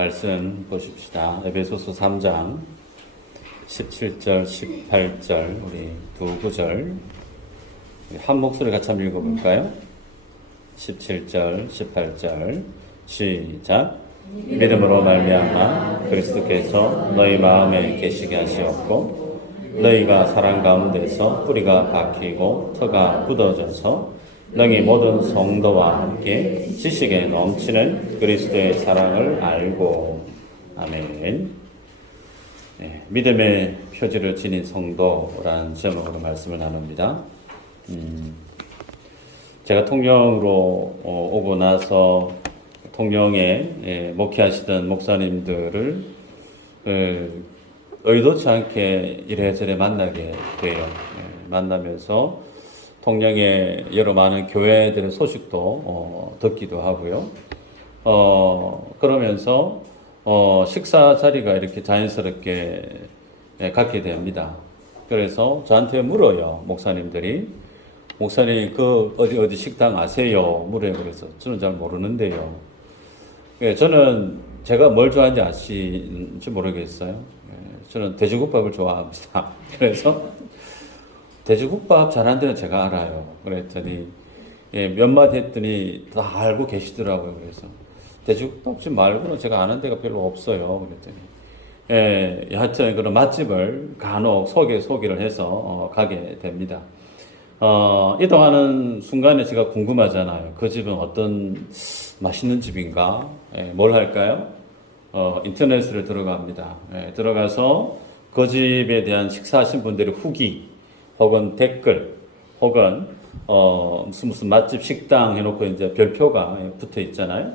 말씀 보십시다. 에베소서 3장 17절, 18절 우리 두 구절 한 목소리 같이 한번 읽어볼까요? 17절, 18절 시작. 믿음으로 말미암아 그리스도께서 너희 마음에 계시게 하시었고 너희가 사랑 가운데서 뿌리가 박히고 터가 굳어져서 너희 모든 성도와 함께 지식에 넘치는 그리스도의 사랑을 알고. 아멘. 네, 믿음의 표지를 지닌 성도라는 제목으로 말씀을 나눕니다. 제가 통영으로 오고 나서 통영에 목회하시던 목사님들을 의도치 않게 이래저래 만나게 돼요. 만나면서 통영의 여러 많은 교회들의 소식도 듣기도 하고요. 그러면서 식사 자리가 이렇게 자연스럽게 갖게 됩니다. 그래서 저한테 물어요. 목사님들이. 목사님 그 어디 식당 아세요? 물어요. 그래서 저는 잘 모르는데요. 저는 제가 뭘 좋아하는지 아시는지 모르겠어요. 저는 돼지국밥을 좋아합니다. 그래서 돼지국밥 잘하는 데는 제가 알아요. 그랬더니 몇 마디 했더니 다 알고 계시더라고요. 그래서 돼지국밥집 말고는 제가 아는 데가 별로 없어요. 그랬더니 하여튼 그런 맛집을 간혹 소개를 해서 가게 됩니다. 이동하는 순간에 제가 궁금하잖아요. 그 집은 어떤 맛있는 집인가? 뭘 할까요? 인터넷으로 들어갑니다. 들어가서 그 집에 대한 식사하신 분들의 후기 혹은 댓글 혹은 무슨 맛집 식당 해놓고 이제 별표가 붙어 있잖아요.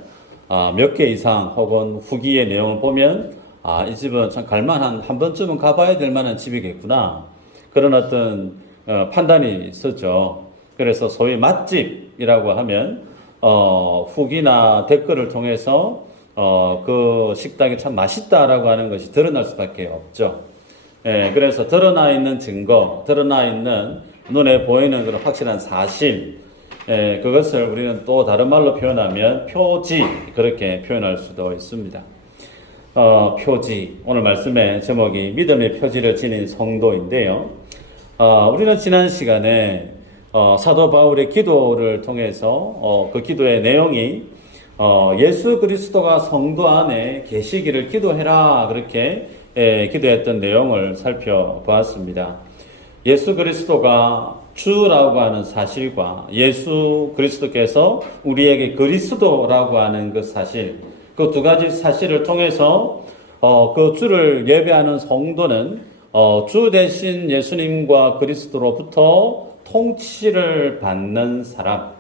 몇 개 이상 혹은 후기의 내용을 보면 이 집은 참 갈만한, 한 번쯤은 가봐야 될 만한 집이겠구나, 그런 어떤 판단이 있었죠. 그래서 소위 맛집이라고 하면 후기나 댓글을 통해서 그 식당이 참 맛있다라고 하는 것이 드러날 수밖에 없죠. 그래서 드러나 있는 증거, 드러나 있는 눈에 보이는 그런 확실한 사실, 그것을 우리는 또 다른 말로 표현하면 표지, 그렇게 표현할 수도 있습니다. 표지. 오늘 말씀의 제목이 믿음의 표지를 지닌 성도인데요. 우리는 지난 시간에 사도 바울의 기도를 통해서 그 기도의 내용이 예수 그리스도가 성도 안에 계시기를 기도해라, 그렇게 기도했던 내용을 살펴보았습니다. 예수 그리스도가 주라고 하는 사실과 예수 그리스도께서 우리에게 그리스도라고 하는 그 사실, 그 두 가지 사실을 통해서 그 주를 예배하는 성도는 주 대신 예수님과 그리스도로부터 통치를 받는 사람,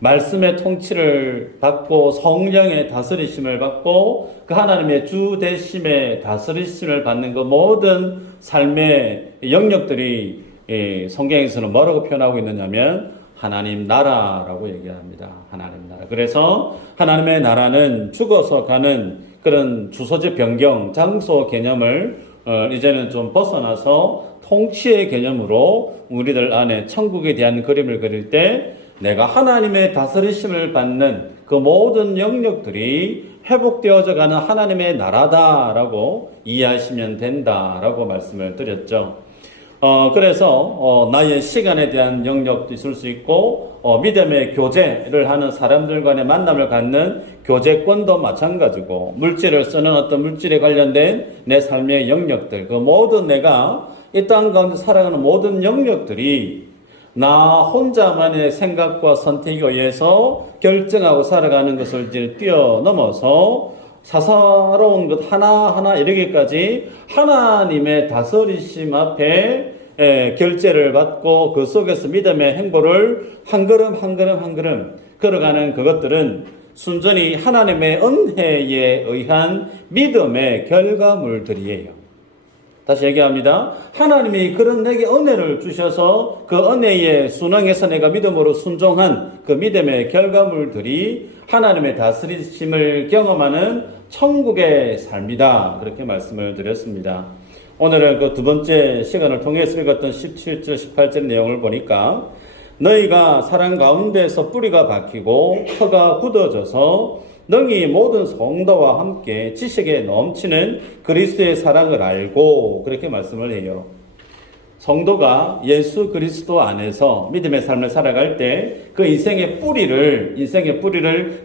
말씀의 통치를 받고 성령의 다스리심을 받고 그 하나님의 주 되심의 다스리심을 받는 그 모든 삶의 영역들이 성경에서는 뭐라고 표현하고 있느냐면 하나님 나라라고 얘기합니다. 하나님 나라. 그래서 하나님의 나라는 죽어서 가는 그런 주소지 변경, 장소 개념을 이제는 좀 벗어나서 통치의 개념으로 우리들 안에 천국에 대한 그림을 그릴 때 내가 하나님의 다스리심을 받는 그 모든 영역들이 회복되어져 가는 하나님의 나라다라고 이해하시면 된다라고 말씀을 드렸죠. 그래서 나의 시간에 대한 영역도 있을 수 있고 믿음의 교제를 하는 사람들 간의 만남을 갖는 교제권도 마찬가지고, 물질을 쓰는 어떤 물질에 관련된 내 삶의 영역들, 그 모든 내가 이 땅 가운데 살아가는 모든 영역들이 나 혼자만의 생각과 선택에 의해서 결정하고 살아가는 것을 이제 뛰어넘어서 사사로운 것 하나하나 이르기까지 하나님의 다스리심 앞에 결제를 받고 그 속에서 믿음의 행보를 한 걸음 한 걸음 한 걸음 걸어가는 그것들은 순전히 하나님의 은혜에 의한 믿음의 결과물들이에요. 다시 얘기합니다. 하나님이 그런 내게 은혜를 주셔서 그 은혜에 순응해서 내가 믿음으로 순종한 그 믿음의 결과물들이 하나님의 다스리심을 경험하는 천국의 삶이다, 그렇게 말씀을 드렸습니다. 오늘은 그 두 번째 시간을 통해서 읽었던 17절, 18절 내용을 보니까 너희가 사랑 가운데서 뿌리가 박히고 터가 굳어져서 능히 모든 성도와 함께 지식에 넘치는 그리스도의 사랑을 알고 그렇게 말씀을 해요. 성도가 예수 그리스도 안에서 믿음의 삶을 살아갈 때 그 인생의 뿌리를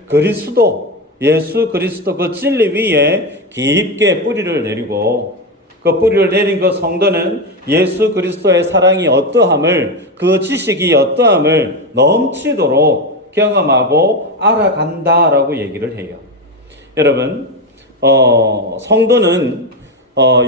그리스도, 예수 그리스도 그 진리 위에 깊게 뿌리를 내리고 그 뿌리를 내린 그 성도는 예수 그리스도의 사랑이 어떠함을, 그 지식이 어떠함을 넘치도록 경험하고 알아간다라고 얘기를 해요. 여러분, 성도는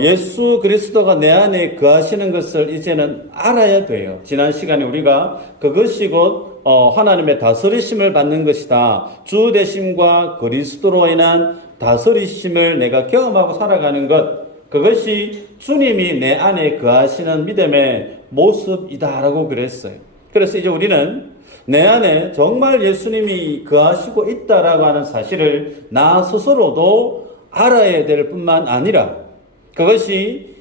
예수 그리스도가 내 안에 거하시는 것을 이제는 알아야 돼요. 지난 시간에 우리가 그것이 곧 하나님의 다스리심을 받는 것이다. 주 되심과 그리스도로 인한 다스리심을 내가 경험하고 살아가는 것, 그것이 주님이 내 안에 거하시는 믿음의 모습이다라고 그랬어요. 그래서 이제 우리는 내 안에 정말 예수님이 거하시고 있다라고 하는 사실을 나 스스로도 알아야 될 뿐만 아니라 그것이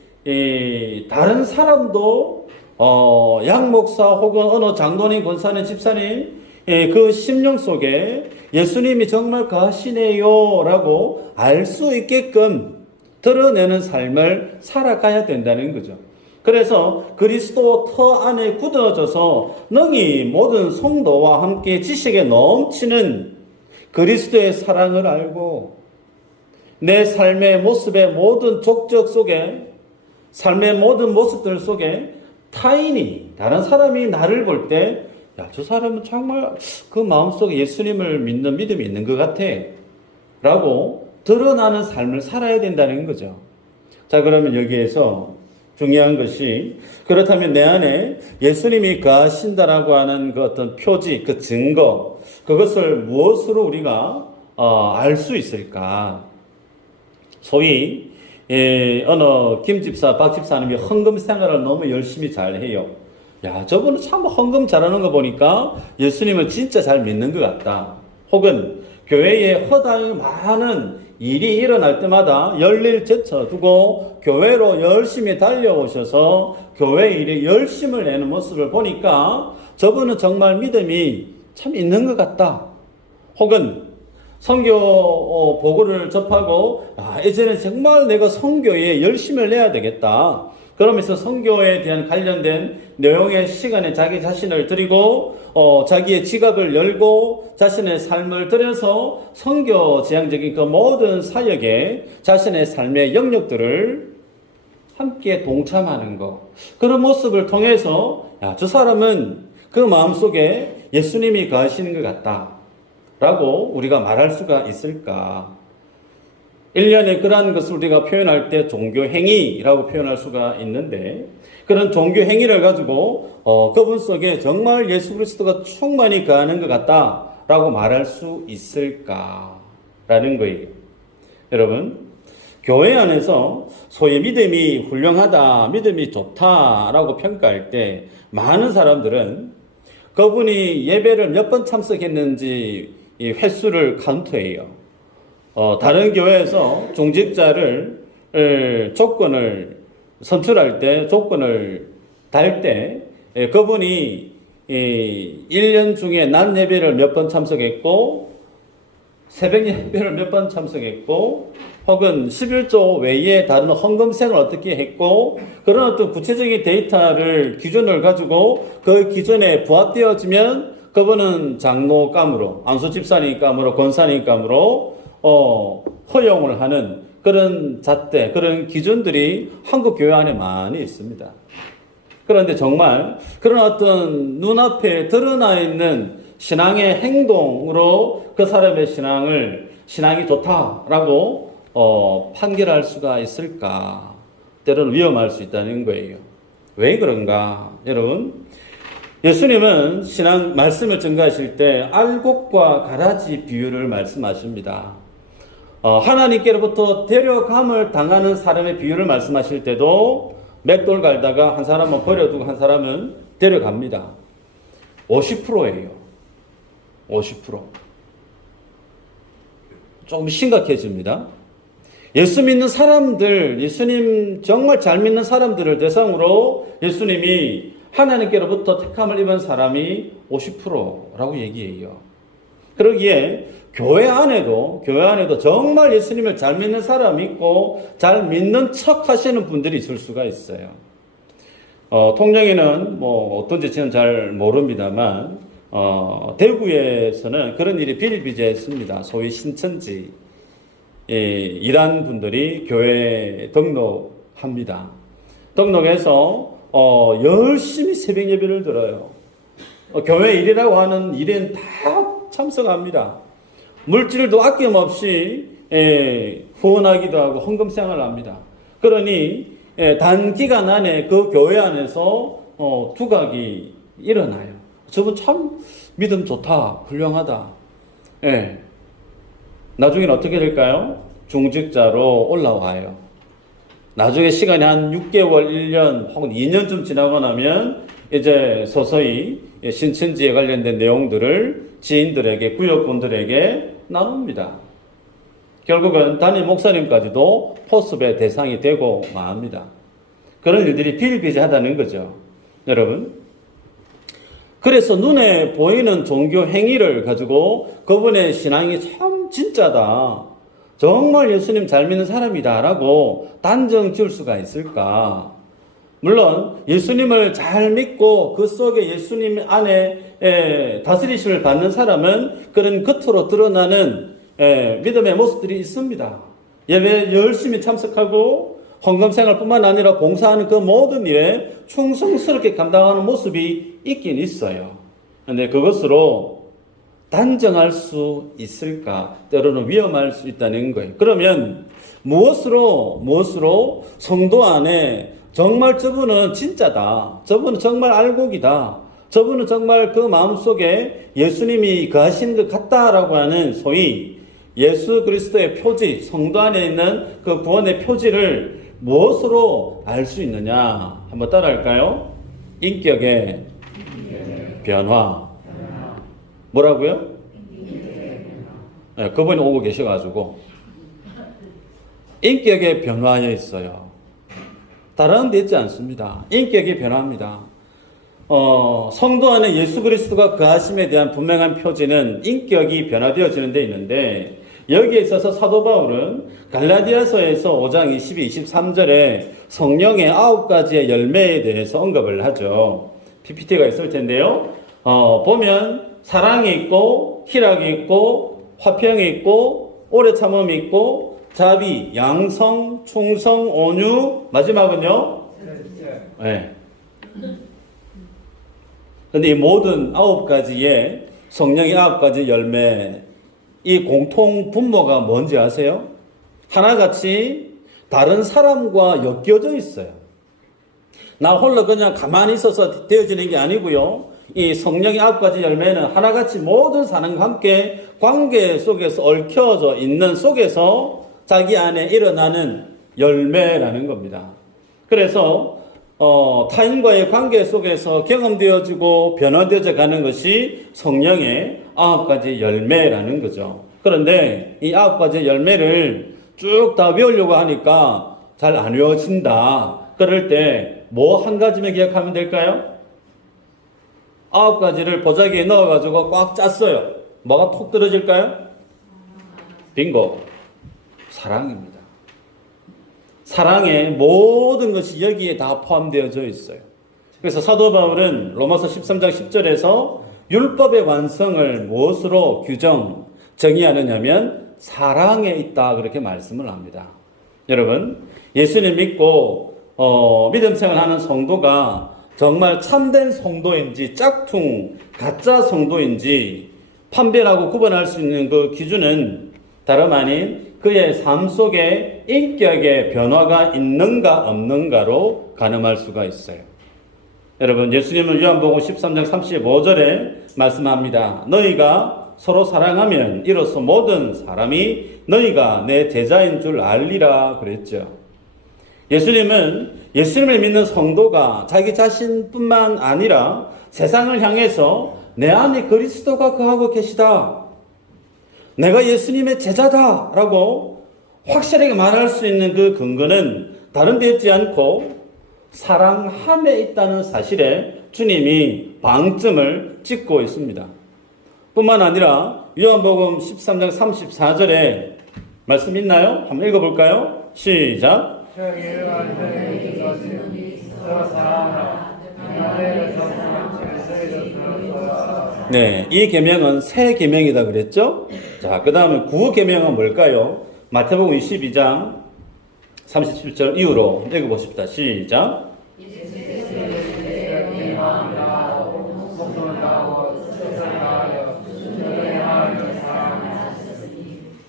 다른 사람도 양목사 혹은 어느 장로님, 권사님, 집사님 그 심령 속에 예수님이 정말 거하시네요 라고 알 수 있게끔 드러내는 삶을 살아가야 된다는 거죠. 그래서 그리스도 터 안에 굳어져서 능히 모든 성도와 함께 지식에 넘치는 그리스도의 사랑을 알고 내 삶의 모습의 모든 족적 속에, 삶의 모든 모습들 속에 타인이, 다른 사람이 나를 볼 때, 야, 저 사람은 정말 그 마음속에 예수님을 믿는 믿음이 있는 것 같아 라고 드러나는 삶을 살아야 된다는 거죠. 자, 그러면 여기에서 중요한 것이, 그렇다면 내 안에 예수님이 거하신다라고 하는 그 어떤 표지, 그 증거, 그것을 무엇으로 우리가 알 수 있을까? 소위 어느 김 집사, 박 집사님이 헌금 생활을 너무 열심히 잘 해요. 야, 저분은 참 헌금 잘하는 거 보니까 예수님을 진짜 잘 믿는 것 같다. 혹은 교회에 허다히 많은 일이 일어날 때마다 열일 제쳐두고 교회로 열심히 달려오셔서 교회 일에 열심을 내는 모습을 보니까 저분은 정말 믿음이 참 있는 것 같다. 혹은 선교 보고를 접하고 이제는 정말 내가 선교에 열심을 내야 되겠다. 그러면서 선교에 대한 관련된 내용의 시간에 자기 자신을 드리고 자기의 지갑을 열고 자신의 삶을 들여서 선교 지향적인 그 모든 사역에 자신의 삶의 영역들을 함께 동참하는 것, 그런 모습을 통해서 저 사람은 그 마음속에 예수님이 거하시는 것 같다 라고 우리가 말할 수가 있을까? 1년에 그러한 것을 우리가 표현할 때 종교행위라고 표현할 수가 있는데, 그런 종교행위를 가지고 그분 속에 정말 예수 그리스도가 충만히 거하는 것 같다라고 말할 수 있을까라는 거예요. 여러분, 교회 안에서 소위 믿음이 훌륭하다, 믿음이 좋다라고 평가할 때 많은 사람들은 그분이 예배를 몇 번 참석했는지 이 횟수를 카운트해요. 다른 교회에서 중직자를 조건을 선출할 때, 조건을 달 때, 그분이 1년 중에 낮 예배를 몇 번 참석했고, 새벽 예배를 몇 번 참석했고, 혹은 11조 외에 다른 헌금생을 어떻게 했고, 그런 어떤 구체적인 데이터를, 기준을 가지고 그 기준에 부합되어지면 그분은 장로감으로, 안수집사님감으로, 권사님감으로 허용을 하는 그런 잣대, 그런 기준들이 한국 교회 안에 많이 있습니다. 그런데 정말 그런 어떤 눈앞에 드러나 있는 신앙의 행동으로 그 사람의 신앙이 좋다라고 판결할 수가 있을까? 때로는 위험할 수 있다는 거예요. 왜 그런가? 여러분, 예수님은 신앙 말씀을 전가하실 때 알곡과 가라지 비유를 말씀하십니다. 하나님께로부터 데려감을 당하는 사람의 비유를 말씀하실 때도 맷돌 갈다가 한 사람은 버려두고 한 사람은 데려갑니다. 50%예요. 50%. 조금 심각해집니다. 예수 믿는 사람들, 예수님 정말 잘 믿는 사람들을 대상으로 예수님이 하나님께로부터 택함을 입은 사람이 50%라고 얘기해요. 그러기에 교회 안에도 정말 예수님을 잘 믿는 사람이 있고 잘 믿는 척 하시는 분들이 있을 수가 있어요. 통영에는 뭐 어떤지 저는 잘 모릅니다만 대구에서는 그런 일이 비일비재했습니다. 소위 신천지 일한 분들이 교회에 등록합니다. 등록해서 열심히 새벽 예배를 들어요. 교회 일이라고 하는 일엔 다 참석합니다. 물질도 아낌없이 후원하기도 하고 헌금생활을 합니다. 그러니 단기간 안에 그 교회 안에서 두각이 일어나요. 저분 참 믿음 좋다, 훌륭하다. 나중에는 어떻게 될까요? 중직자로 올라와요. 나중에 시간이 한 6개월, 1년 혹은 2년쯤 지나고 나면 이제 서서히 신천지에 관련된 내용들을 지인들에게, 구역분들에게 나눕니다. 결국은 담임 목사님까지도 포섭의 대상이 되고 맙니다. 그런 일들이 비일비재하다는 거죠. 여러분. 그래서 눈에 보이는 종교 행위를 가지고 그분의 신앙이 참 진짜다. 정말 예수님 잘 믿는 사람이다. 라고 단정 지을 수가 있을까? 물론 예수님을 잘 믿고 그 속에 예수님 안에 다스리심을 받는 사람은 그런 겉으로 드러나는 믿음의 모습들이 있습니다. 예배 열심히 참석하고 헌금생활뿐만 아니라 봉사하는 그 모든 일에 충성스럽게 감당하는 모습이 있긴 있어요. 그런데 그것으로 단정할 수 있을까? 때로는 위험할 수 있다는 거예요. 그러면 무엇으로 성도 안에 정말 저분은 진짜다. 저분은 정말 알곡이다. 저분은 정말 그 마음속에 예수님이 거하시는 것 같다라고 하는 소위 예수 그리스도의 표지, 성도 안에 있는 그 구원의 표지를 무엇으로 알 수 있느냐? 한번 따라할까요? 인격의 변화. 뭐라고요? 네, 그분이 오고 계셔가지고 인격의 변화에 있어요. 다른 데 있지 않습니다. 인격이 변화합니다. 성도 안에 예수 그리스도가 거하심에 대한 분명한 표지는 인격이 변화되어지는 데 있는데 여기에 있어서 사도 바울은 갈라디아서에서 5장 22, 23절에 성령의 9가지의 열매에 대해서 언급을 하죠. PPT가 있을 텐데요. 보면 사랑이 있고 희락이 있고 화평이 있고 오래 참음이 있고 자비, 양성, 충성, 온유, 마지막은요? 네. 근데 이 모든 9가지의 성령의 9가지 열매, 이 공통 분모가 뭔지 아세요? 하나같이 다른 사람과 엮여져 있어요. 나 홀로 그냥 가만히 있어서 되어지는 게 아니고요. 이 성령의 9가지 열매는 하나같이 모든 사람과 함께 관계 속에서 얽혀져 있는 속에서 자기 안에 일어나는 열매라는 겁니다. 그래서 타인과의 관계 속에서 경험되어지고 변화되어져 가는 것이 성령의 9가지 열매라는 거죠. 그런데 이 9가지 열매를 쭉 다 외우려고 하니까 잘 안 외워진다. 그럴 때 뭐 한 가지만 기억하면 될까요? 9가지를 보자기에 넣어가지고 꽉 짰어요. 뭐가 톡 떨어질까요? 빙고. 사랑입니다. 사랑의 모든 것이 여기에 다 포함되어져 있어요. 그래서 사도 바울은 로마서 13장 10절에서 율법의 완성을 무엇으로 정의하느냐면 사랑에 있다 그렇게 말씀을 합니다. 여러분, 예수님 믿고 믿음 생활하는 성도가 정말 참된 성도인지 짝퉁 가짜 성도인지 판별하고 구분할 수 있는 그 기준은 다름 아닌 그의 삶 속에 인격의 변화가 있는가 없는가로 가늠할 수가 있어요. 여러분, 예수님은 요한복음 13장 35절에 말씀합니다. 너희가 서로 사랑하면 이로써 모든 사람이 너희가 내 제자인 줄 알리라 그랬죠. 예수님은 예수님을 믿는 성도가 자기 자신뿐만 아니라 세상을 향해서 내 안에 그리스도가 거하고 계시다. 내가 예수님의 제자다 라고 확실하게 말할 수 있는 그 근거는 다른 데 있지 않고 사랑함에 있다는 사실에 주님이 방점을 찍고 있습니다. 뿐만 아니라 요한복음 13장 34절에 말씀 있나요? 한번 읽어볼까요? 시작. 네, 이 계명은 새 계명이다 그랬죠? 자, 그 다음에 구 계명은 뭘까요? 마태복음 22장 37절 이후로 읽어보십시다. 시작.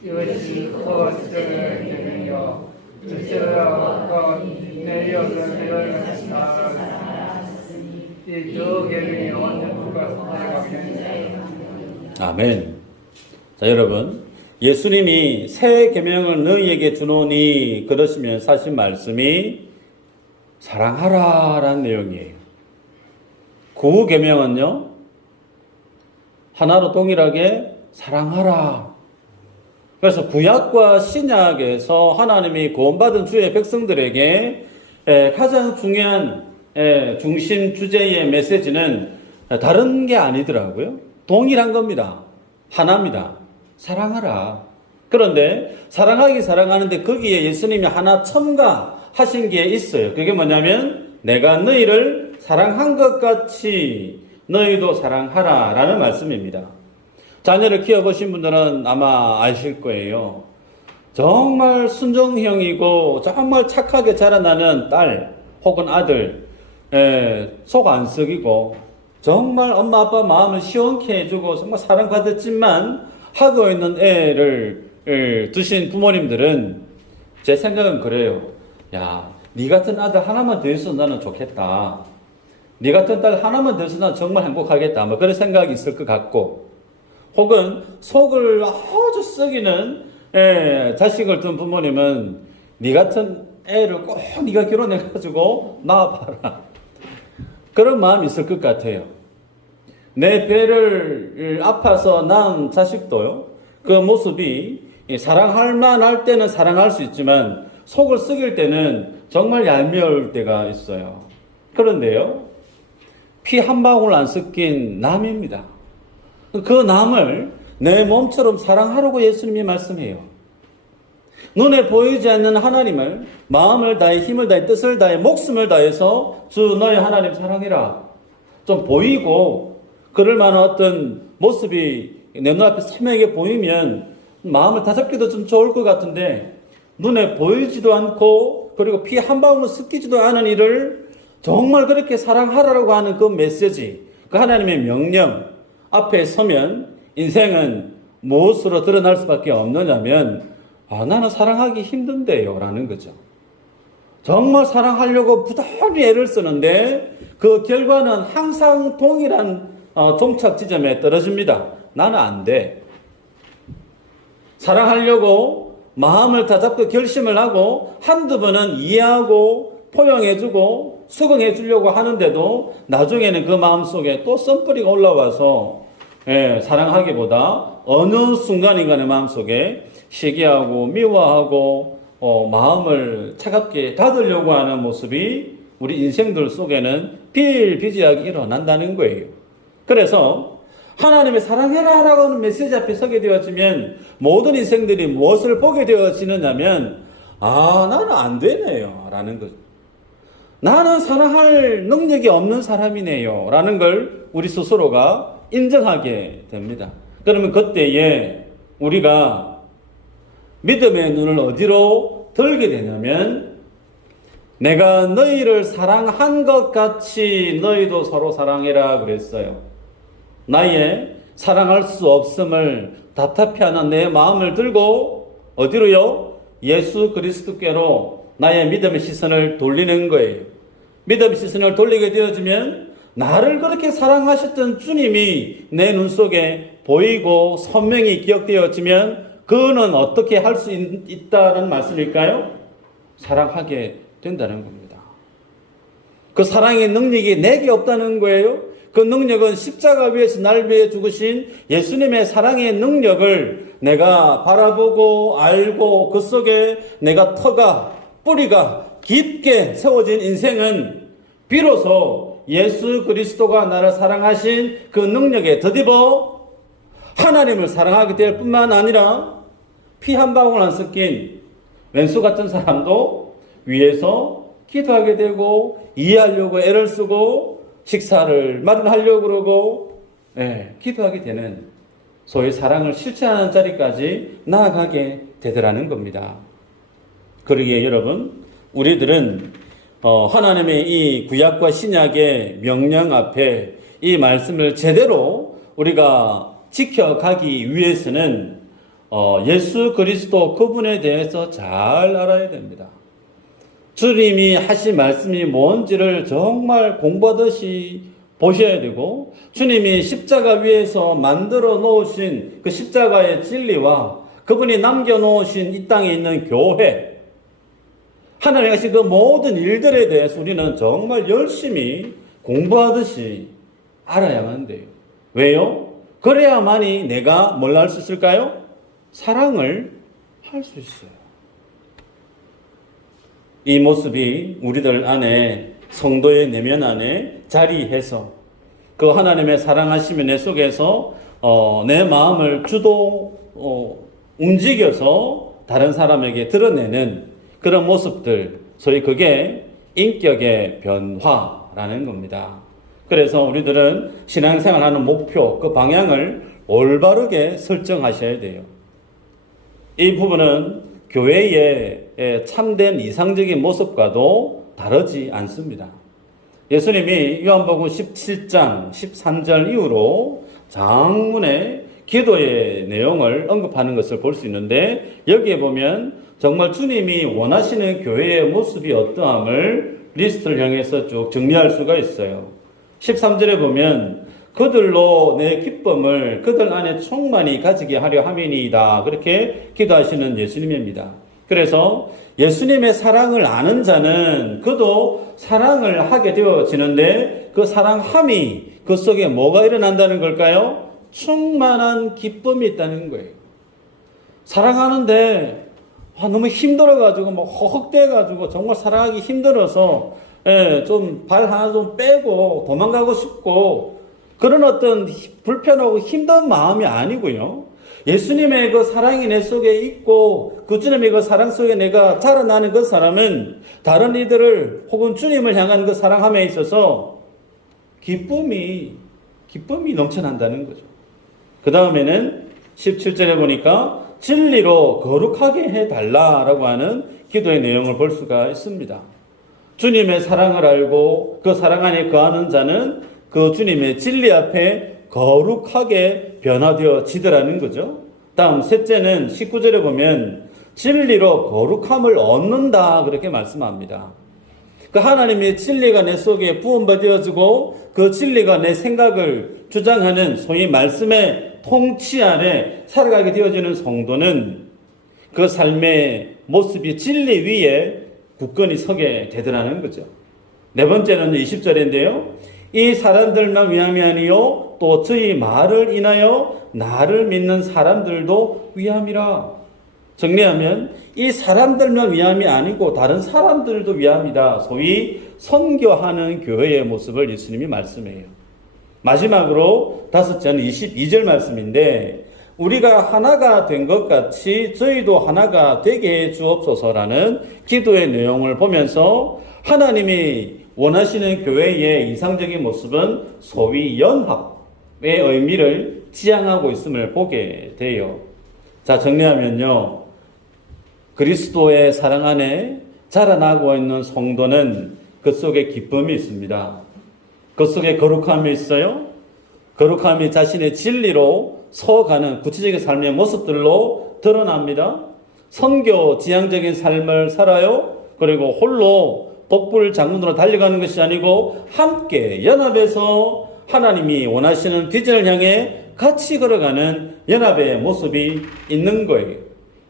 이것이 거짓된 계명이요 주체가 내 여자를 이두 계명이 완전 불가사의하게. 아멘. 자, 여러분, 예수님이 새 계명을 너희에게 주노니 그러시면서 하신 말씀이 사랑하라라는 내용이에요. 구 계명은요, 하나로 동일하게 사랑하라. 그래서 구약과 신약에서 하나님이 구원받은 주의 백성들에게 가장 중요한 중심 주제의 메시지는 다른 게 아니더라고요. 동일한 겁니다. 하나입니다. 사랑하라. 그런데 사랑하는데 거기에 예수님이 하나 첨가하신 게 있어요. 그게 뭐냐면 내가 너희를 사랑한 것 같이 너희도 사랑하라 라는 말씀입니다. 자녀를 키워보신 분들은 아마 아실 거예요. 정말 순종형이고 정말 착하게 자라나는 딸 혹은 아들, 속 안 썩이고 정말 엄마 아빠 마음을 시원케 해주고 정말 사랑받았지만 하고 있는 애를 두신 부모님들은 제 생각은 그래요. 야, 네 같은 아들 하나만 더 있어도 나는 좋겠다. 네 같은 딸 하나만 더 있어도 나는 정말 행복하겠다. 뭐 그런 생각이 있을 것 같고, 혹은 속을 아주 썩이는 자식을 둔 부모님은 네 같은 애를 꼭 네가 결혼해가지고 낳아봐라. 그런 마음이 있을 것 같아요. 내 배를 아파서 낳은 자식도요, 그 모습이 사랑할 만할 때는 사랑할 수 있지만 속을 썩일 때는 정말 얄미울 때가 있어요. 그런데요, 피 한 방울 안 섞인 남입니다. 그 남을 내 몸처럼 사랑하라고 예수님이 말씀해요. 눈에 보이지 않는 하나님을 마음을 다해 힘을 다해 뜻을 다해 목숨을 다해서 주 너의 하나님 사랑해라. 좀 보이고 그럴 만한 어떤 모습이 내 눈앞에 선명하게 보이면 마음을 다잡기도 좀 좋을 것 같은데, 눈에 보이지도 않고 그리고 피 한 방울 섞이지도 않은 이를 정말 그렇게 사랑하라고 하는 그 메시지, 그 하나님의 명령 앞에 서면 인생은 무엇으로 드러날 수밖에 없느냐면, 나는 사랑하기 힘든데요 라는 거죠. 정말 사랑하려고 부단히 애를 쓰는데 그 결과는 항상 동일한 종착 지점에 떨어집니다. 나는 안 돼. 사랑하려고 마음을 다잡고 결심을 하고 한두 번은 이해하고 포용해주고 수긍해주려고 하는데도 나중에는 그 마음속에 또 썬뿌리가 올라와서 사랑하기보다 어느 순간인간의 마음속에 시기하고 미워하고 마음을 차갑게 닫으려고 하는 모습이 우리 인생들 속에는 비일비재하게 일어난다는 거예요. 그래서 하나님의 사랑해라 라고 하는 메시지 앞에 서게 되어지면 모든 인생들이 무엇을 보게 되어지느냐면, 나는 안 되네요 라는 거죠. 나는 사랑할 능력이 없는 사람이네요 라는 걸 우리 스스로가 인정하게 됩니다. 그러면 그때에 우리가 믿음의 눈을 어디로 들게 되냐면, 내가 너희를 사랑한 것 같이 너희도 서로 사랑해라 그랬어요. 나의 사랑할 수 없음을 답답해하는 내 마음을 들고 어디로요? 예수 그리스도께로 나의 믿음의 시선을 돌리는 거예요. 믿음의 시선을 돌리게 되어지면 나를 그렇게 사랑하셨던 주님이 내 눈 속에 보이고 선명히 기억되어지면 그는 어떻게 할 수 있다는 말씀일까요? 사랑하게 된다는 겁니다. 그 사랑의 능력이 내게 없다는 거예요. 그 능력은 십자가 위에서 날 위해 죽으신 예수님의 사랑의 능력을 내가 바라보고 알고 그 속에 내가 터가 뿌리가 깊게 세워진 인생은 비로소 예수 그리스도가 나를 사랑하신 그 능력에 더디어 하나님을 사랑하게 될 뿐만 아니라 피 한 방울 안 섞인 왼수 같은 사람도 위해서 기도하게 되고 이해하려고 애를 쓰고 식사를 마련하려고 그러고 기도하게 되는 소위 사랑을 실천하는 자리까지 나아가게 되더라는 겁니다. 그러기에 여러분, 우리들은 하나님의 이 구약과 신약의 명령 앞에 이 말씀을 제대로 우리가 지켜가기 위해서는 예수 그리스도 그분에 대해서 잘 알아야 됩니다. 주님이 하신 말씀이 뭔지를 정말 공부하듯이 보셔야 되고, 주님이 십자가 위에서 만들어 놓으신 그 십자가의 진리와 그분이 남겨놓으신 이 땅에 있는 교회, 하나님 하신 그 모든 일들에 대해서 우리는 정말 열심히 공부하듯이 알아야만 돼요. 왜요? 그래야만이 내가 뭘 할 수 있을까요? 사랑을 할 수 있어요. 이 모습이 우리들 안에, 성도의 내면 안에 자리해서 그 하나님의 사랑하심의 내 속에서 내 마음을 움직여서 다른 사람에게 드러내는 그런 모습들, 소위 그게 인격의 변화라는 겁니다. 그래서 우리들은 신앙생활하는 목표, 그 방향을 올바르게 설정하셔야 돼요. 이 부분은 교회의 참된 이상적인 모습과도 다르지 않습니다. 예수님이 요한복음 17장 13절 이후로 장문의 기도의 내용을 언급하는 것을 볼 수 있는데, 여기에 보면 정말 주님이 원하시는 교회의 모습이 어떠함을 리스트를 향해서 쭉 정리할 수가 있어요. 13절에 보면 그들로 내 기쁨을 그들 안에 충만히 가지게 하려 함이니이다, 그렇게 기도하시는 예수님입니다. 그래서 예수님의 사랑을 아는 자는 그도 사랑을 하게 되어지는데, 그 사랑함이 그 속에 뭐가 일어난다는 걸까요? 충만한 기쁨이 있다는 거예요. 사랑하는데 너무 힘들어가지고 허걱대가지고 정말 사랑하기 힘들어서 좀 발 하나 좀 빼고 도망가고 싶고, 그런 어떤 불편하고 힘든 마음이 아니고요. 예수님의 그 사랑이 내 속에 있고 그 주님의 그 사랑 속에 내가 자라나는 그 사람은 다른 이들을 혹은 주님을 향한 그 사랑함에 있어서 기쁨이 넘쳐난다는 거죠. 그 다음에는 17절에 보니까 진리로 거룩하게 해달라라고 하는 기도의 내용을 볼 수가 있습니다. 주님의 사랑을 알고 그 사랑 안에 거하는 자는 그 주님의 진리 앞에 거룩하게 변화되어지더라는 거죠. 다음 셋째는 19절에 보면 진리로 거룩함을 얻는다, 그렇게 말씀합니다. 그 하나님의 진리가 내 속에 부음받아지고 그 진리가 내 생각을 주장하는 소위 말씀의 통치 아래 살아가게 되어지는 성도는 그 삶의 모습이 진리 위에 굳건히 서게 되더라는 거죠. 네 번째는 20절인데요. 이 사람들만 위함이 아니요 또 저희 말을 인하여 나를 믿는 사람들도 위함이라. 정리하면 이 사람들만 위함이 아니고 다른 사람들도 위함이다. 소위 선교하는 교회의 모습을 예수님이 말씀해요. 마지막으로 다섯째는 22절 말씀인데, 우리가 하나가 된 것 같이 저희도 하나가 되게 해 주옵소서라는 기도의 내용을 보면서 하나님이 원하시는 교회의 이상적인 모습은 소위 연합의 의미를 지향하고 있음을 보게 돼요. 자, 정리하면요. 그리스도의 사랑 안에 자라나고 있는 성도는 그 속에 기쁨이 있습니다. 그 속에 거룩함이 있어요. 거룩함이 자신의 진리로 서가는 구체적인 삶의 모습들로 드러납니다. 선교 지향적인 삶을 살아요. 그리고 홀로 독불 장군으로 달려가는 것이 아니고 함께 연합해서 하나님이 원하시는 비전을 향해 같이 걸어가는 연합의 모습이 있는 거예요.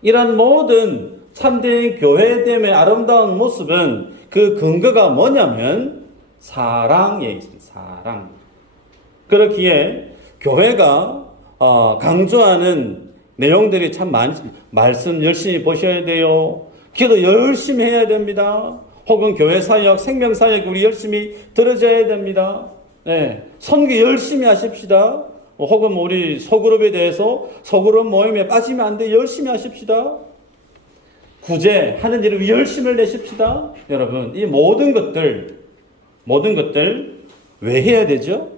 이런 모든 참된 교회됨의 아름다운 모습은 그 근거가 뭐냐면 사랑에 있습니다. 사랑. 그렇기에 교회가 강조하는 내용들이 참 많습니다. 말씀 열심히 보셔야 돼요. 기도 열심히 해야 됩니다. 혹은 교회 사역, 생명 사역 우리 열심히 들어줘야 됩니다. 네, 선교 열심히 하십시다. 혹은 우리 소그룹에 대해서 소그룹 모임에 빠지면 안 돼. 열심히 하십시다. 구제, 하는 일을 열심을 내십시다. 여러분, 이 모든 것들 왜 해야 되죠?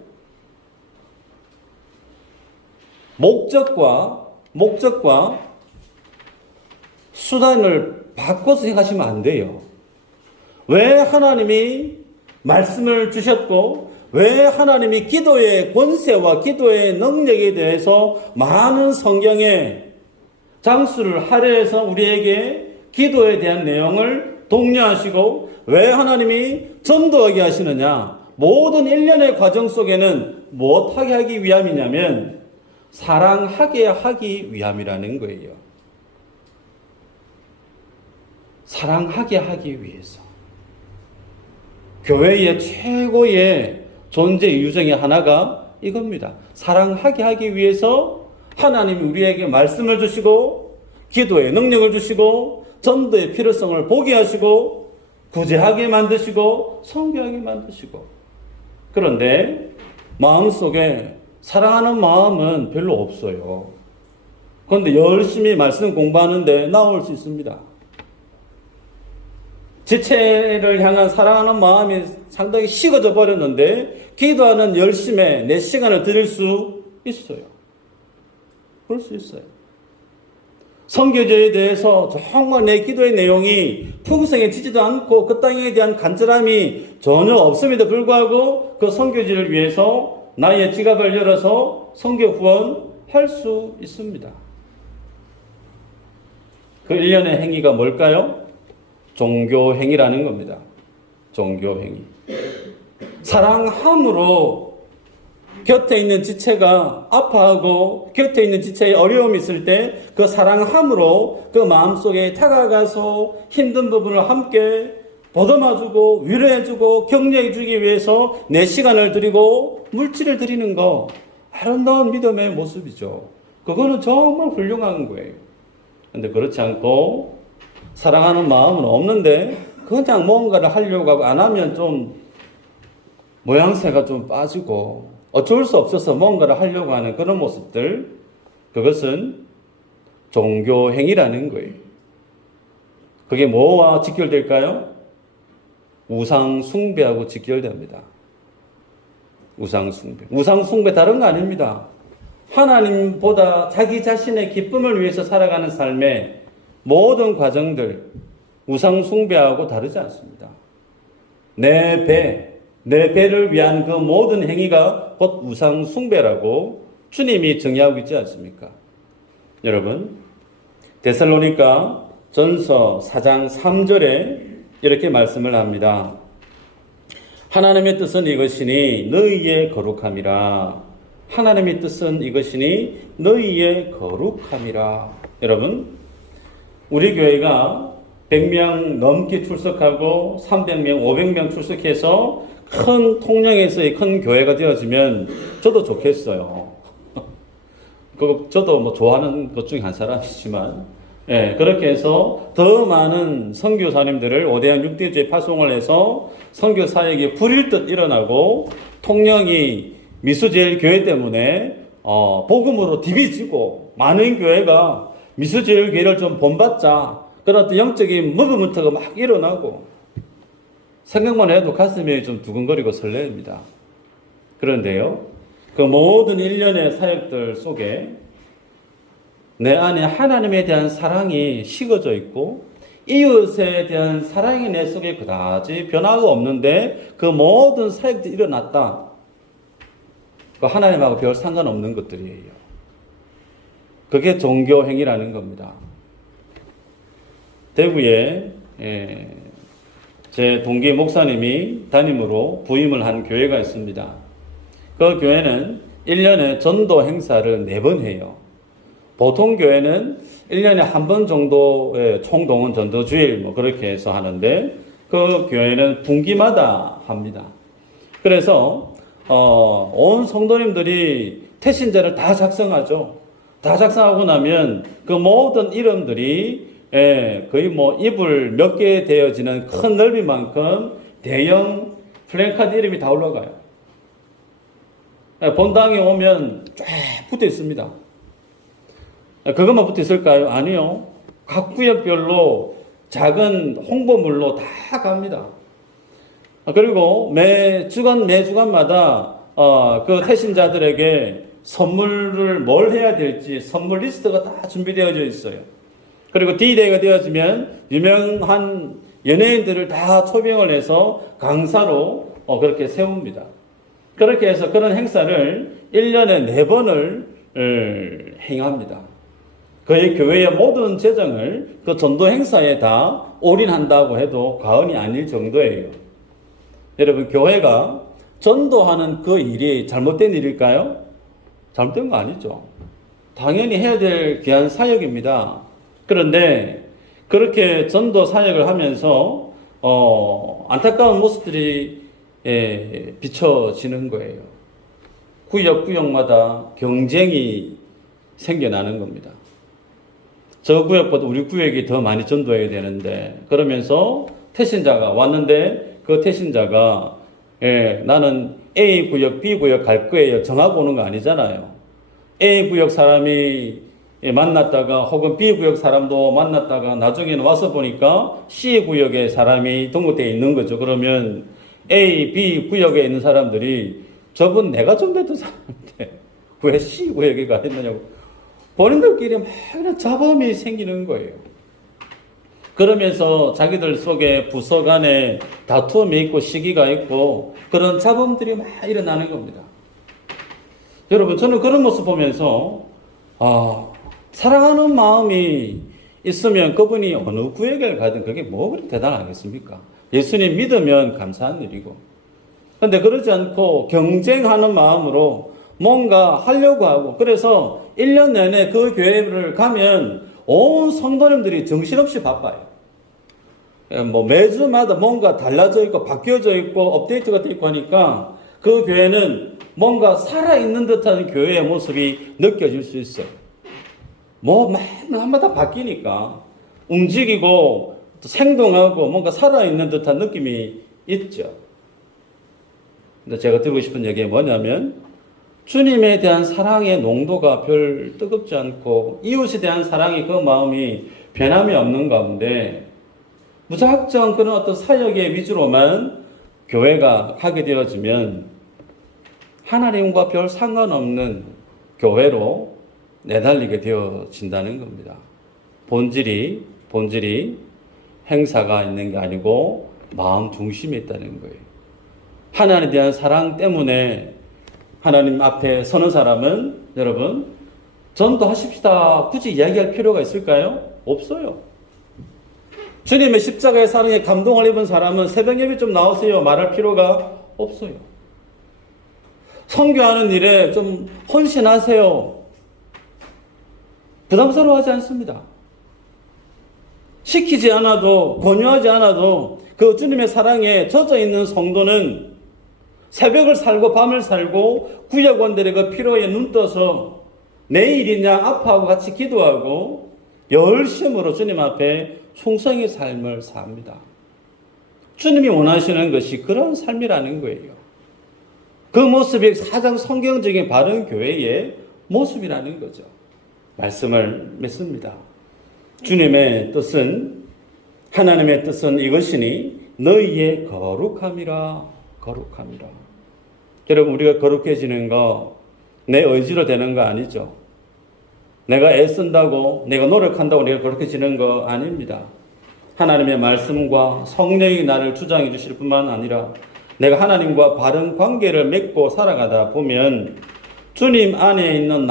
목적과 수단을 바꿔서 행하시면 안 돼요. 왜 하나님이 말씀을 주셨고, 왜 하나님이 기도의 권세와 기도의 능력에 대해서 많은 성경의 장수를 할애해서 우리에게 기도에 대한 내용을 독려하시고, 왜 하나님이 전도하게 하시느냐? 모든 일련의 과정 속에는 무엇하게 하기 위함이냐면 사랑하게 하기 위함이라는 거예요. 사랑하게 하기 위해서. 교회의 최고의 존재 이유 중에 하나가 이겁니다. 사랑하게 하기 위해서 하나님이 우리에게 말씀을 주시고, 기도의 능력을 주시고, 전도의 필요성을 보게 하시고, 구제하게 만드시고, 선교하게 만드시고. 그런데 마음속에 사랑하는 마음은 별로 없어요. 그런데 열심히 말씀 공부하는데 나올 수 있습니다. 지체를 향한 사랑하는 마음이 상당히 식어져 버렸는데 기도하는 열심에 내 시간을 드릴 수 있어요. 그럴 수 있어요. 선교제에 대해서 정말 내 기도의 내용이 풍성해지지도 않고 그 땅에 대한 간절함이 전혀 없음에도 불구하고 그 선교제를 위해서 나의 지갑을 열어서 선교 후원할 수 있습니다. 그 일련의 행위가 뭘까요? 종교행위라는 겁니다. 종교행위. 사랑함으로 곁에 있는 지체가 아파하고 곁에 있는 지체에 어려움이 있을 때 그 사랑함으로 그 마음속에 다가가서 힘든 부분을 함께 보듬어주고 위로해주고 격려해주기 위해서 내 시간을 드리고 물질을 드리는 거 아름다운 믿음의 모습이죠. 그거는 정말 훌륭한 거예요. 그런데 그렇지 않고 사랑하는 마음은 없는데 그냥 뭔가를 하려고 하고 안 하면 좀 모양새가 좀 빠지고 어쩔 수 없어서 뭔가를 하려고 하는 그런 모습들, 그것은 종교행위라는 거예요. 그게 뭐와 직결될까요? 우상숭배하고 직결됩니다. 우상숭배. 우상숭배 다른 거 아닙니다. 하나님보다 자기 자신의 기쁨을 위해서 살아가는 삶의 모든 과정들, 우상숭배하고 다르지 않습니다. 내 배를 위한 그 모든 행위가 곧 우상숭배라고 주님이 정의하고 있지 않습니까? 여러분, 데살로니가 전서 4장 3절에 이렇게 말씀을 합니다. 하나님의 뜻은 이것이니 너희의 거룩함이라. 하나님의 뜻은 이것이니 너희의 거룩함이라. 여러분, 우리 교회가 100명 넘게 출석하고 300명, 500명 출석해서 큰 통영에서의 큰 교회가 되어지면 저도 좋겠어요. 저도 뭐 좋아하는 것 중에 한 사람이지만, 예, 그렇게 해서 더 많은 선교사님들을 5대양 6대주에 파송을 해서 선교 사역이 불일 듯 일어나고 통영이 미수제일교회 때문에 복음으로 디비지고 많은 교회가 미수제일교회를 좀 본받자 그런 어떤 영적인 무브먼트가 막 일어나고 생각만 해도 가슴이 좀 두근거리고 설레입니다. 그런데요, 그 모든 일련의 사역들 속에 내 안에 하나님에 대한 사랑이 식어져 있고 이웃에 대한 사랑이 내 속에 그다지 변화가 없는데 그 모든 사역들이 일어났다. 그 하나님하고 별 상관없는 것들이에요. 그게 종교행위라는 겁니다. 대구에 제 동기 목사님이 담임으로 부임을 한 교회가 있습니다. 그 교회는 1년에 전도 행사를 4번 해요. 보통 교회는 1년에 한 번 정도의 총동원 전도주일 그렇게 해서 하는데 그 교회는 분기마다 합니다. 그래서 온 성도님들이 태신자를 다 작성하죠. 다 작성하고 나면 그 모든 이름들이 거의 이불 몇 개 되어지는 큰 넓이만큼 대형 플랜카드 이름이 다 올라가요. 본당에 오면 쫙 붙어 있습니다. 그것만 붙어 있을까요? 아니요. 각 구역별로 작은 홍보물로 다 갑니다. 그리고 매주간마다 그 태신자들에게 선물을 뭘 해야 될지 선물 리스트가 다 준비되어져 있어요. 그리고 D-Day가 되어지면 유명한 연예인들을 다 초빙을 해서 강사로 그렇게 세웁니다. 그렇게 해서 그런 행사를 1년에 4번을 행합니다. 거의 교회의 모든 재정을 그 전도 행사에 다 올인한다고 해도 과언이 아닐 정도예요. 여러분, 교회가 전도하는 그 일이 잘못된 일일까요? 잘못된 거 아니죠. 당연히 해야 될 귀한 사역입니다. 그런데 그렇게 전도 사역을 하면서 안타까운 모습들이 비춰지는 거예요. 구역마다 경쟁이 생겨나는 겁니다. 저 구역보다 우리 구역이 더 많이 전도해야 되는데, 그러면서 태신자가 왔는데 그 태신자가 나는 A 구역, B 구역 갈 거예요 정하고 오는 거 아니잖아요. A 구역 사람이 만났다가 혹은 B 구역 사람도 만났다가 나중에는 와서 보니까 C 구역에 사람이 등록되어 있는 거죠. 그러면 A, B 구역에 있는 사람들이 저분 내가 전도했던 사람인데 왜 C 구역에 가 있느냐고 본인들끼리 막 그냥 잡음이 생기는 거예요. 그러면서 자기들 속에 부서 간에 다툼이 있고 시기가 있고 그런 잡음들이 막 일어나는 겁니다. 여러분, 저는 그런 모습 보면서 사랑하는 마음이 있으면 그분이 어느 구역에 가든 그게 뭐 그렇게 대단하겠습니까? 예수님 믿으면 감사한 일이고. 그런데 그러지 않고 경쟁하는 마음으로 뭔가 하려고 하고, 그래서 1년 내내 그 교회를 가면 온 성도님들이 정신없이 바빠요. 뭐 매주마다 뭔가 달라져 있고 바뀌어져 있고 업데이트가 돼 있고 하니까 그 교회는 뭔가 살아있는 듯한 교회의 모습이 느껴질 수 있어요. 뭐 맨날 한마다 바뀌니까 움직이고 또 생동하고 뭔가 살아있는 듯한 느낌이 있죠. 근데 제가 드리고 싶은 얘기가 뭐냐면, 주님에 대한 사랑의 농도가 별 뜨겁지 않고 이웃에 대한 사랑이 그 마음이 변함이 없는 가운데 무작정 그런 어떤 사역의 위주로만 교회가 하게 되어지면 하나님과 별 상관없는 교회로 내달리게 되어진다는 겁니다. 본질이 행사가 있는 게 아니고 마음 중심에 있다는 거예요. 하나님에 대한 사랑 때문에 하나님 앞에 서는 사람은, 여러분, 전도하십시다 굳이 이야기할 필요가 있을까요? 없어요. 주님의 십자가의 사랑에 감동을 입은 사람은 새벽 예배 좀 나오세요 말할 필요가 없어요. 선교하는 일에 좀 헌신하세요 부담스러워하지 않습니다. 시키지 않아도, 권유하지 않아도 그 주님의 사랑에 젖어 있는 성도는 새벽을 살고 밤을 살고 구역원들의 그 피로에 눈 떠서 내일이냐 아파하고 같이 기도하고 열심으로 주님 앞에 충성의 삶을 삽니다. 주님이 원하시는 것이 그런 삶이라는 거예요. 그 모습이 가장 성경적인 바른 교회의 모습이라는 거죠. 말씀을 맺습니다. 주님의 뜻은, 하나님의 뜻은 이것이니 너희의 거룩함이라. 여러분, 우리가 거룩해지는 거 내 의지로 되는 거 아니죠. 내가 애쓴다고, 내가 노력한다고 내가 거룩해지는 거 아닙니다. 하나님의 말씀과 성령이 나를 주장해 주실 뿐만 아니라 내가 하나님과 바른 관계를 맺고 살아가다 보면 주님 안에 있는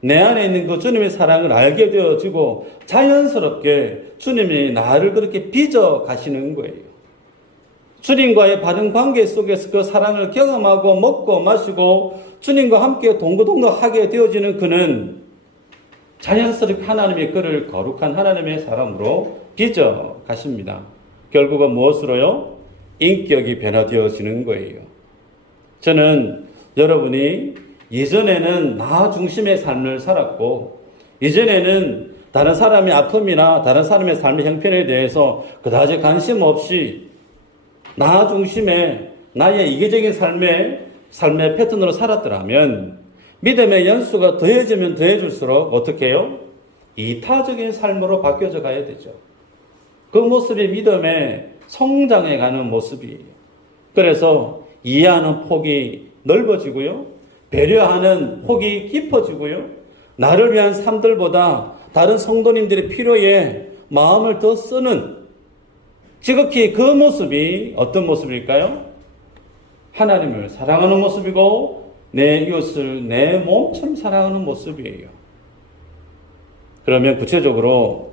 내 안에 있는 그 주님의 사랑을 알게 되어지고 자연스럽게 주님이 나를 그렇게 빚어 가시는 거예요. 주님과의 바른 관계 속에서 그 사랑을 경험하고 먹고 마시고 주님과 함께 동거동거하게 되어지는 그는 자연스럽게 하나님의 그를 거룩한 하나님의 사람으로 빚어 가십니다. 결국은 무엇으로요? 인격이 변화되어지는 거예요. 저는 여러분이 예전에는 나 중심의 삶을 살았고, 이전에는 다른 사람의 아픔이나 다른 사람의 삶의 형편에 대해서 그다지 관심 없이 나 중심의 나의 이기적인 삶에 삶의 패턴으로 살았더라면 믿음의 연수가 더해지면 더해질수록 어떻게 해요? 이타적인 삶으로 바뀌어져 가야 되죠. 그 모습이 믿음의 성장해 가는 모습이에요. 그래서 이해하는 폭이 넓어지고요. 배려하는 폭이 깊어지고요. 나를 위한 삶들보다 다른 성도님들의 필요에 마음을 더 쓰는 지극히 그 모습이 어떤 모습일까요? 하나님을 사랑하는 모습이고 내 이웃을 내 몸처럼 사랑하는 모습이에요. 그러면 구체적으로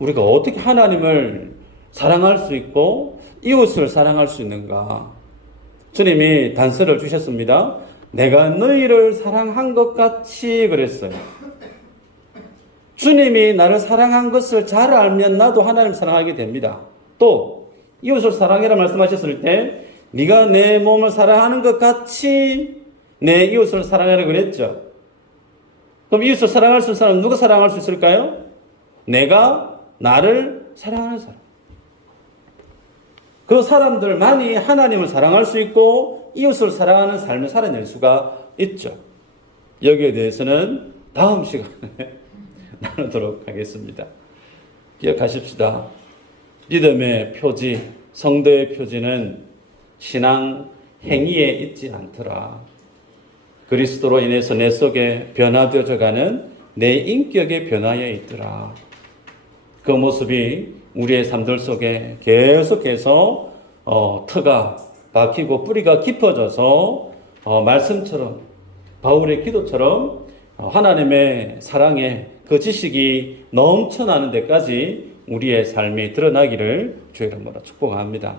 우리가 어떻게 하나님을 사랑할 수 있고 이웃을 사랑할 수 있는가? 주님이 단서를 주셨습니다. 내가 너희를 사랑한 것 같이 그랬어요. 주님이 나를 사랑한 것을 잘 알면 나도 하나님을 사랑하게 됩니다. 또 이웃을 사랑해라 말씀하셨을 때 네가 내 몸을 사랑하는 것 같이 내 이웃을 사랑하라 그랬죠. 그럼 이웃을 사랑할 수 있는 사람은 누가 사랑할 수 있을까요? 내가 나를 사랑하는 사람. 그 사람들만이 하나님을 사랑할 수 있고 이웃을 사랑하는 삶을 살아낼 수가 있죠. 여기에 대해서는 다음 시간에 나누도록 하겠습니다. 기억하십시다. 믿음의 표지, 성도의 표지는 신앙 행위에 있지 않더라. 그리스도로 인해서 내 속에 변화되어져가는 내 인격의 변화에 있더라. 그 모습이 우리의 삶들 속에 계속해서 터가 박히고 뿌리가 깊어져서 말씀처럼 바울의 기도처럼 하나님의 사랑에 그 지식이 넘쳐나는 데까지 우리의 삶이 드러나기를 주의 이름으로 축복합니다.